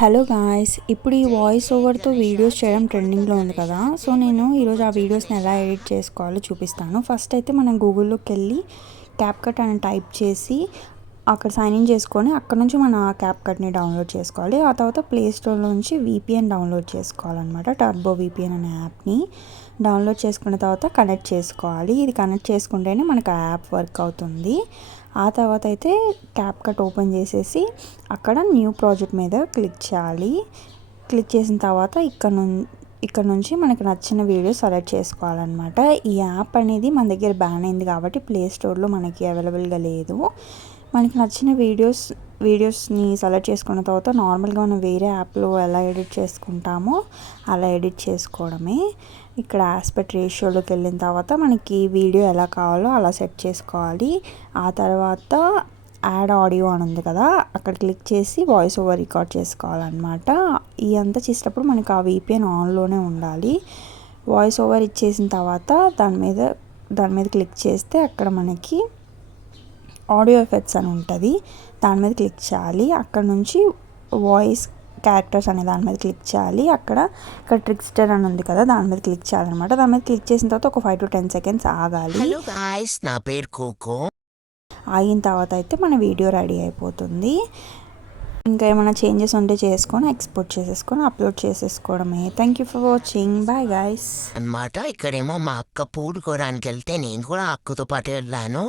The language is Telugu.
హలో గాయ్స్, ఇప్పుడు ఈ వాయిస్ ఓవర్తో వీడియోస్ చేయడం ట్రెండింగ్లో ఉంది కదా. సో నేను ఈరోజు ఆ వీడియోస్ని ఎలా ఎడిట్ చేసుకోవాలో చూపిస్తాను. ఫస్ట్ అయితే మనం గూగుల్లోకి వెళ్ళి క్యాప్కట్ అని టైప్ చేసి అక్కడ సైన్ ఇన్ చేసుకొని అక్కడ నుంచి మన క్యాప్కట్ని డౌన్లోడ్ చేసుకోవాలి. ఆ తర్వాత ప్లే స్టోర్లో నుంచి విపిఎన్ డౌన్లోడ్ చేసుకోవాలన్నమాట. టర్బో విపిఎన్ అనే యాప్ని డౌన్లోడ్ చేసుకున్న తర్వాత కనెక్ట్ చేసుకోవాలి. ఇది కనెక్ట్ చేసుకుంటేనే మనకు ఆ యాప్ వర్క్ అవుతుంది. ఆ తర్వాత అయితే క్యాప్కట్ ఓపెన్ చేసేసి అక్కడ న్యూ ప్రాజెక్ట్ మీద క్లిక్ చేయాలి. క్లిక్ చేసిన తర్వాత ఇక్కడ నుంచి మనకు నచ్చిన వీడియో సెలెక్ట్ చేసుకోవాలన్నమాట. ఈ యాప్ అనేది మన దగ్గర బ్యాన్ అయింది కాబట్టి ప్లే స్టోర్లో మనకి అవైలబుల్గా లేదు. మనకి నచ్చిన వీడియోస్ని సెలెక్ట్ చేసుకున్న తర్వాత నార్మల్గా మనం వేరే యాప్లో ఎలా ఎడిట్ చేసుకుంటామో అలా ఎడిట్ చేసుకోవడమే. ఇక్కడ ఆస్పెక్ట్ రేషియోలోకి వెళ్ళిన తర్వాత మనకి వీడియో ఎలా కావాలో అలా సెట్ చేసుకోవాలి. ఆ తర్వాత యాడ్ ఆడియో అని ఉంది కదా, అక్కడ క్లిక్ చేసి వాయిస్ ఓవర్ రికార్డ్ చేసుకోవాలన్నమాట. ఈ అంతా చేసేటప్పుడు మనకి ఆ విపిఎన్ ఆన్లోనే ఉండాలి. వాయిస్ ఓవర్ ఇచ్చేసిన తర్వాత దాని మీద క్లిక్ చేస్తే అక్కడ మనకి ఆడియో ఎఫెక్ట్స్ అని ఉంటుంది, దాని మీద క్లిక్ చేయాలి. అక్కడ నుంచి వాయిస్ క్యారెక్టర్స్ అనే దాని మీద క్లిక్ చేయాలి. ఇక్కడ ట్రిక్స్టర్ అని ఉంది కదా, దాని మీద క్లిక్ చేయాలన్నమాట. దాని మీద క్లిక్ చేసిన తర్వాత ఒక 5 to 10 seconds ఆగాలి. హలో గాయ్స్, నా పేరు కోకో. ఆగిన తర్వాత అయితే మన వీడియో రెడీ అయిపోతుంది. ఇంకా ఏమైనా చేంజెస్ ఉంటే చేసుకొని ఎక్స్పోర్ట్ చేసేసుకొని అప్లోడ్ చేసేసుకోవడమే. Thank you for watching. Bye guys. అన్నమాట ఇక్కడేమో మా అక్క పూడుకోవడానికి వెళ్తే నేను కూడా అక్కతో పాటు వెళ్ళాను.